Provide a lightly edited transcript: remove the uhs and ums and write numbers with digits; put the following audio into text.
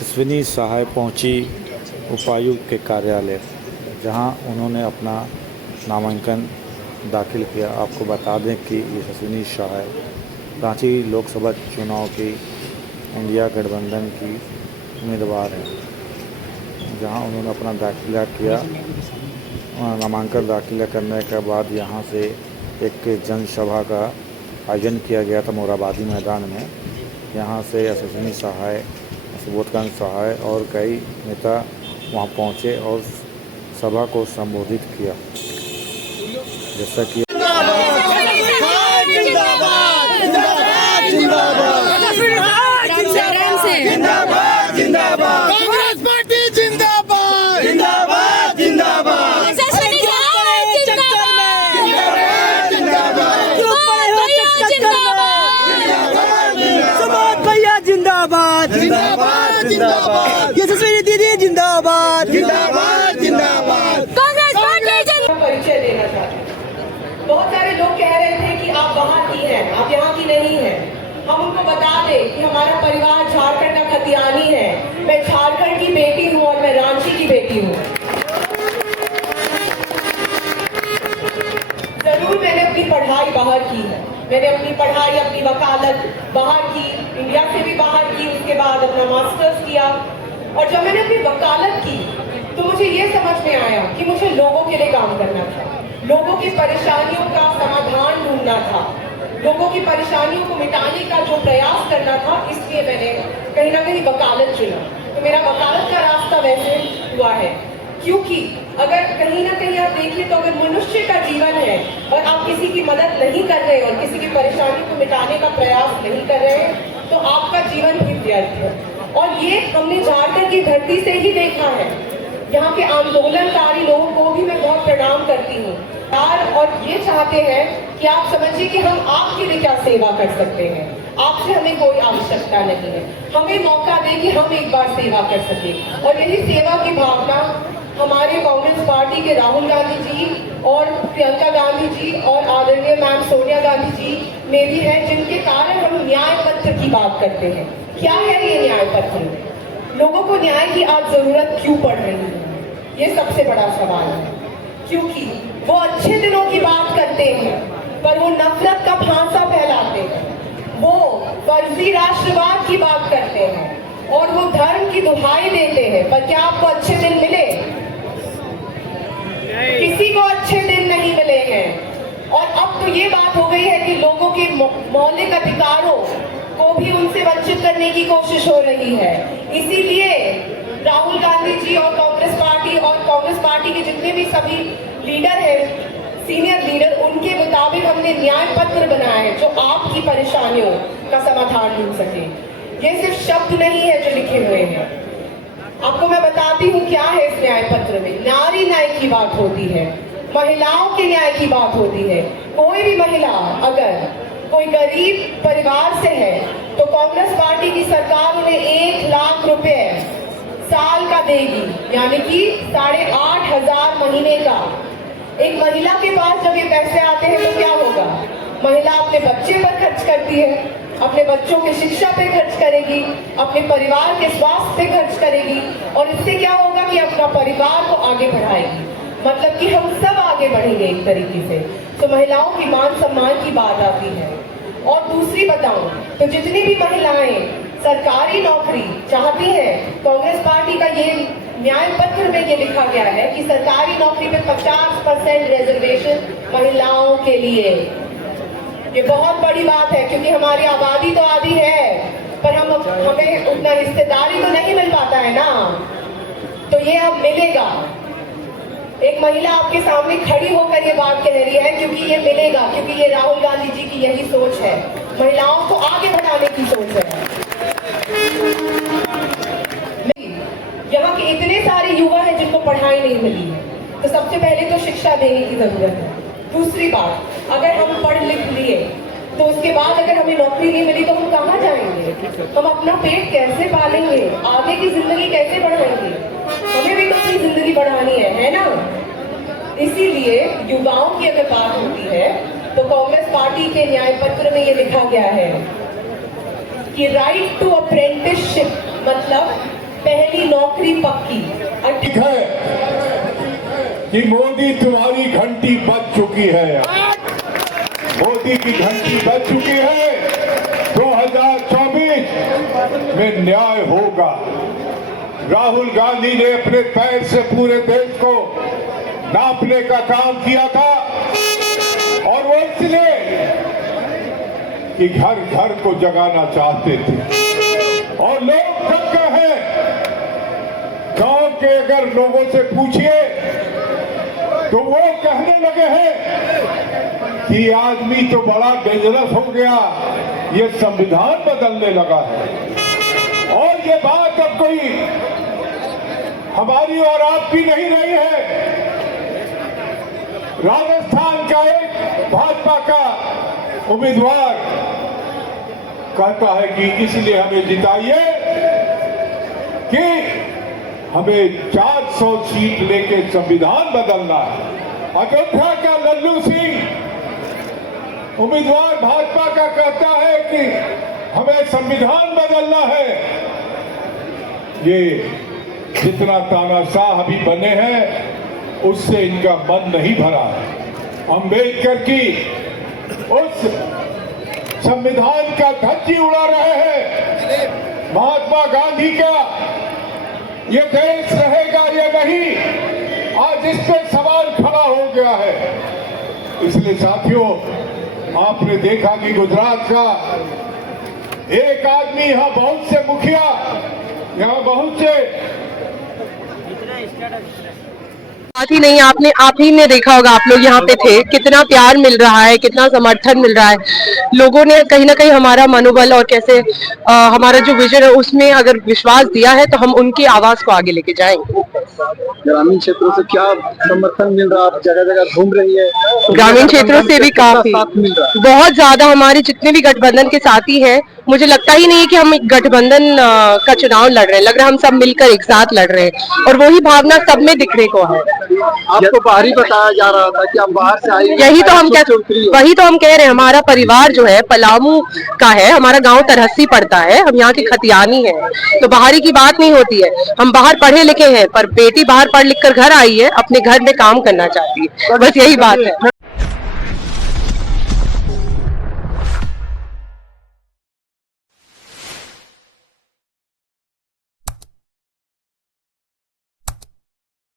यशस्विनी सहाय पहुंची उपायुक्त के कार्यालय, जहां उन्होंने अपना नामांकन दाखिल किया। आपको बता दें कि यशस्विनी सहाय रांची लोकसभा चुनाव की इंडिया गठबंधन की उम्मीदवार हैं, जहां उन्होंने अपना दाखिला किया। नामांकन दाखिला करने के बाद यहां से एक जनसभा का आयोजन किया गया था मोराबादी मैदान में। यहां से यशस्विनी सहाय, सुबोधकांत सहाय और कई नेता वहां पहुंचे और सभा को संबोधित किया। जैसा कि यशस्वी दीदी जिंदाबाद जिंदाबाद जिंदाबाद। परिचय देना चाहते हैं। बहुत सारे लोग कह रहे थे कि आप वहाँ की हैं, आप यहाँ की नहीं हैं। हम उनको बता दें कि हमारा परिवार झारखंड का खतियानी है। मैं झारखंड की बेटी हूँ और मैं रांची की बेटी हूँ। जरूर मैंने अपनी पढ़ाई बाहर की है। मैंने अपनी पढ़ाई, अपनी वकालत बाहर की, इंडिया से भी बाहर की। उसके बाद अपना मास्टर्स किया। और जब मैंने अपनी वकालत की तो मुझे ये समझ में आया कि मुझे लोगों के लिए काम करना था, लोगों की परेशानियों का समाधान ढूंढना था, लोगों की परेशानियों को मिटाने का जो प्रयास करना था। इसलिए मैंने कहीं ना कहीं वकालत चुना। तो मेरा वकालत का रास्ता वैसे हुआ है, क्योंकि अगर कहीं ना कहीं आप देखिए तो अगर मनुष्य का जीवन है और आप किसी की मदद नहीं कर रहे और किसी की परेशानी को मिटाने का प्रयास नहीं कर रहे तो आपका जीवन भी व्यर्थ है। और ये हमने झारखंड की धरती से ही देखा है। यहाँ के आंदोलनकारी लोगों को भी मैं बहुत प्रणाम करती हूँ और ये चाहते हैं कि आप समझिए कि हम आपके लिए क्या सेवा कर सकते हैं। आपसे हमें कोई आवश्यकता नहीं है। हमें मौका दें कि हम एक बार सेवा कर सके। और यही सेवा की भावना हमारे कांग्रेस पार्टी के राहुल गांधी जी और प्रियंका गांधी जी और आदरणीय मैम सोनिया गांधी जी में भी है, जिनके कारण हम न्याय पत्र की बात करते हैं। क्या है ये न्याय पत्र? लोगों को न्याय की आज जरूरत क्यों पड़ रही है, ये सबसे बड़ा सवाल है। क्योंकि वो अच्छे दिनों की बात करते हैं पर वो नफरत का फांसा फैलाते हैं, वो फर्जी राष्ट्रवाद की बात करते हैं और वो धर्म की दुहाई देते हैं। पर क्या आपको अच्छे दिन मिले? किसी को अच्छे दिन नहीं मिले हैं। और अब तो ये बात हो गई है कि लोगों के मौलिक अधिकारों को भी उनसे वंचित करने की कोशिश हो रही है। इसीलिए राहुल गांधी जी और कांग्रेस पार्टी के जितने भी सभी लीडर हैं, सीनियर लीडर, उनके मुताबिक हमने न्याय पत्र बनाया है जो आपकी परेशानियों का समाधान ढूंढ सके। ये सिर्फ शब्द नहीं है जो लिखे हुए हैं। आपको मैं बताती हूँ क्या है इस न्याय पत्र में। नारी न्याय की बात होती है, महिलाओं के न्याय की बात होती है। कोई भी महिला अगर कोई गरीब परिवार से है तो कांग्रेस पार्टी की सरकार उन्हें 1 लाख रुपए साल का देगी, यानी कि 8,500 महीने का। एक महिला के पास जब ये पैसे आते हैं तो क्या होगा? महिला अपने बच्चे पर खर्च करती है, अपने बच्चों की शिक्षा पे खर्च करेगी, अपने परिवार के स्वास्थ्य पे खर्च करेगी और इससे क्या होगा कि अपना परिवार को आगे बढ़ाएगी। मतलब कि हम सब आगे बढ़ेंगे एक तरीके से। तो महिलाओं की मान सम्मान की बात आती है। और दूसरी बताऊं तो जितनी भी महिलाएं सरकारी नौकरी चाहती हैं, कांग्रेस पार्टी का ये न्याय पत्र में ये लिखा गया है कि सरकारी नौकरी पे 50% रिजर्वेशन महिलाओं के लिए। ये बहुत बड़ी बात है क्योंकि हमारी आबादी तो आधी है पर हमें उतना हिस्सेदारी तो नहीं मिल पाता है ना। तो ये अब मिलेगा। एक महिला आपके सामने खड़ी होकर ये बात कह रही है क्योंकि ये मिलेगा, क्योंकि ये राहुल गांधी जी की यही सोच है, महिलाओं को आगे बढ़ाने की सोच है। यहाँ के इतने सारे युवा हैं जिनको पढ़ाई नहीं मिली है, तो सबसे पहले तो शिक्षा देने की जरूरत है। दूसरी बात, अगर हम पढ़ लिख लिए तो उसके बाद अगर हमें नौकरी नहीं मिली तो हम कहाँ जाएंगे? हम अपना पेट कैसे पालेंगे? आगे की जिंदगी कैसे बढ़ाएंगे? हमें भी तो अपनी जिंदगी बढ़ानी है ना। इसीलिए युवाओं की अगर बात होती है तो कांग्रेस पार्टी के न्याय पत्र में ये लिखा गया है कि राइट टू अप्रेंटिसशिप, मतलब पहली नौकरी पक्की। है कि मोदी तुम्हारी घंटी बज चुकी है, मोदी की घंटी बज चुकी है। 2024 में न्याय होगा। राहुल गांधी ने अपने पैर से पूरे देश को नापने का काम किया था, और वो इसलिए कि घर घर को जगाना चाहते थे। और लोग थक गए हैं। गांव के अगर लोगों से पूछिए तो वो कहने लगे हैं कि आदमी तो बड़ा डेंजरस हो गया, ये संविधान बदलने लगा है। और ये बात अब कोई हमारी और आपकी नहीं रही है। राजस्थान का एक भाजपा का उम्मीदवार कहता है कि इसलिए हमें जिताइए कि हमें 400 सीट लेके संविधान बदलना है। अयोध्या का लल्लू सिंह उम्मीदवार भाजपा का कहता है कि हमें संविधान बदलना है। ये जितना तानाशाह अभी बने हैं उससे इनका मन नहीं भरा। अंबेडकर की उस संविधान का धज्जी उड़ा रहे हैं। महात्मा गांधी का ये देश रहेगा ये नहीं, आज इस पे सवाल खड़ा हो गया है। इसलिए साथियों, आपने देखा कि गुजरात का एक आदमी, यहाँ बहुत से मुखिया, यहाँ बहुत से बात ही नहीं, आप ही ने देखा होगा, आप लोग यहाँ पे थे, कितना प्यार मिल रहा है, कितना समर्थन मिल रहा है। लोगों ने कहीं ना कहीं हमारा मनोबल और कैसे हमारा जो विजन है उसमें अगर विश्वास दिया है तो हम उनकी आवाज को आगे लेके जाएंगे। ग्रामीण क्षेत्रों से क्या समर्थन मिल रहा है? आप जगह जगह घूम रही है, ग्रामीण क्षेत्रों से भी काफी बहुत ज्यादा हमारे जितने भी गठबंधन के साथी हैं, मुझे लगता ही नहीं है कि हम एक गठबंधन का चुनाव लड़ रहे हैं, लग रहा है हम सब मिलकर एक साथ लड़ रहे हैं और वही भावना सब में दिखने को है। आपको बाहरी बताया जा रहा था कि आप बाहर से आई, वही तो हम कह रहे हैं। हमारा परिवार जो है पलामू का है, हमारा गांव तरहसी पड़ता है, हम यहाँ की खतियानी है, तो बाहरी की बात नहीं होती है। हम बाहर पढ़े लिखे हैं, पर बेटी बाहर पढ़ लिख कर घर आई है, अपने घर में काम करना चाहती है, बस यही बात है।